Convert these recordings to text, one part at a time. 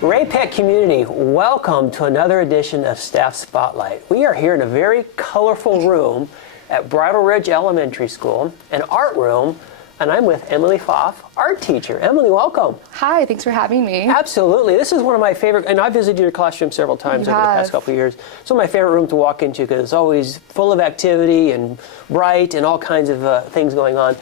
Ray-Pec community, welcome to another edition of Staff Spotlight. We are here in a very colorful room at Bridle Ridge Elementary School, an art room, and I'm with Emily Pfaff, art teacher. Emily, welcome. Hi, thanks for having me. Absolutely. This is one of my favorite, and I've visited your classroom several times over the past couple of years. It's one of my favorite rooms to walk into because it's always full of activity and bright and all kinds of things going on.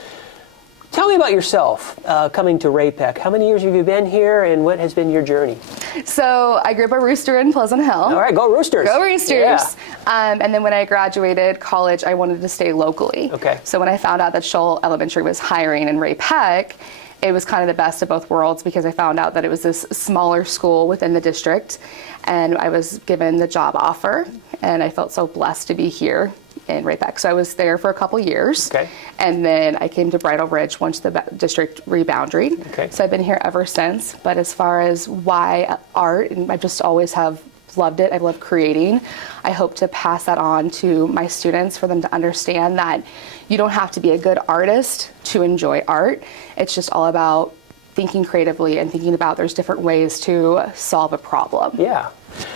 Tell me about yourself coming to Ray-Pec. How many years have you been here, and what has been your journey? So I grew up a rooster in Pleasant Hill. All right, go Roosters. Go Roosters. Yeah. And then when I graduated college, I wanted to stay locally. Okay. So when I found out that Shoal Elementary was hiring in Ray-Pec, it was kind of the best of both worlds because I found out that it was this smaller school within the district, and I was given the job offer, and I felt so blessed to be here in Ray-Pec. So I was there for a couple years. Okay. And then I came to Bridle Ridge once the district reboundaried. Okay. So I've been here ever since. But as far as why art, and I just always have loved it. I've loved creating. I hope to pass that on to my students for them to understand that you don't have to be a good artist to enjoy art. It's just all about thinking creatively and thinking about there's different ways to solve a problem. Yeah.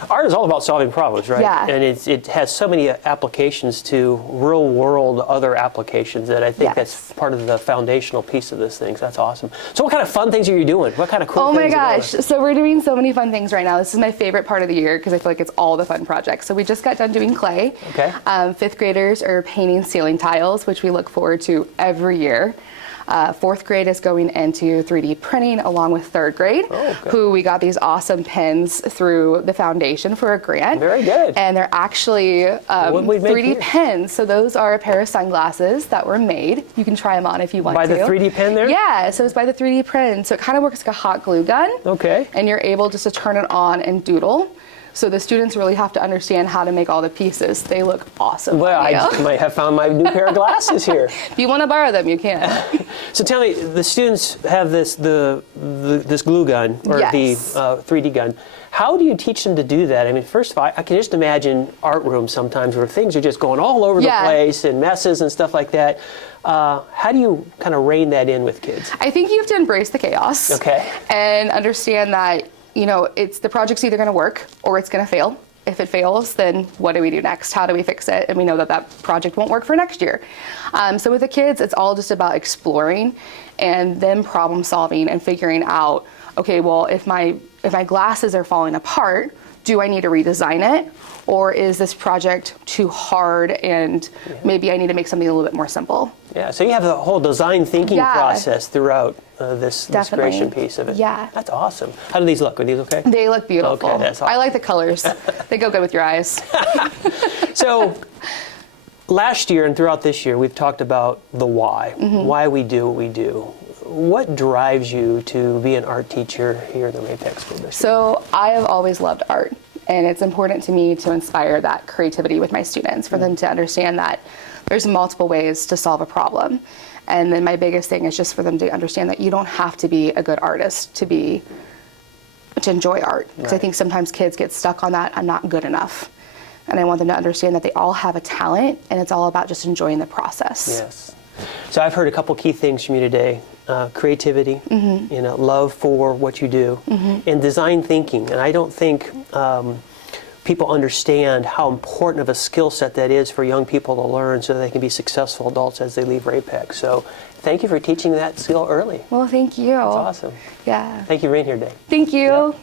Art is all about solving problems, right? Yeah. And it has so many applications to real world other applications that I think that's part of the foundational piece of this thing. So that's awesome. So what kind of fun things are you doing? What kind of cool things? Oh my gosh. So we're doing so many fun things right now. This is my favorite part of the year because I feel like it's all the fun projects. So we just got done doing clay. Okay. Fifth graders are painting ceiling tiles, which we look forward to every year. Fourth grade is going into 3D printing along with third grade, who we got these awesome pins through the foundation for a grant. Very good. And they're actually 3D pins. So those are a pair of sunglasses that were made. You can try them on if you want to. By the 3D pen there? Yeah, so it's by the 3D print. So it kind of works like a hot glue gun. Okay. And you're able just to turn it on and doodle. So the students really have to understand how to make all the pieces. They look awesome. Well, I just might have found my new pair of glasses here. If you want to borrow them, you can. So tell me, the students have this glue gun or the 3D gun. How do you teach them to do that? I mean, first of all, I can just imagine art rooms sometimes where things are just going all over the place and messes and stuff like that. How do you kind of rein that in with kids? I think you have to embrace the chaos. Okay. And understand that, you know, it's the project's either going to work or it's going to fail. If it fails, then what do we do next? How do we fix it? And we know that that project won't work for next year. So with the kids, it's all just about exploring and them problem solving and figuring out, okay, well, if my glasses are falling apart, do I need to redesign it? Or is this project too hard and maybe I need to make something a little bit more simple? Yeah, so you have the whole design thinking process throughout this creation piece of it. Yeah. That's awesome. How do these look? Are these okay? They look beautiful. Okay, that's awesome. I like the colors. They go good with your eyes. So last year and throughout this year, we've talked about the why, why we do what we do. What drives you to be an art teacher here in the Ray-Pec School District? So I have always loved art. And it's important to me to inspire that creativity with my students, for them to understand that there's multiple ways to solve a problem. And then my biggest thing is just for them to understand that you don't have to be a good artist to enjoy art. Because I think sometimes kids get stuck on that, I'm not good enough. And I want them to understand that they all have a talent, and it's all about just enjoying the process. Yes. So I've heard a couple key things from you today. Creativity, love for what you do, and design thinking. And I don't think people understand how important of a skill set that is for young people to learn so that they can be successful adults as they leave Ray-Pec. So thank you for teaching that skill early. Well, thank you. That's awesome. Yeah. Thank you for being here today. Thank you.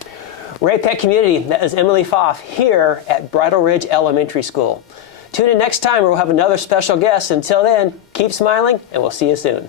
Yep. Ray-Pec community, that is Emily Pfaff here at Bridle Ridge Elementary School. Tune in next time where we'll have another special guest. Until then, keep smiling, and we'll see you soon.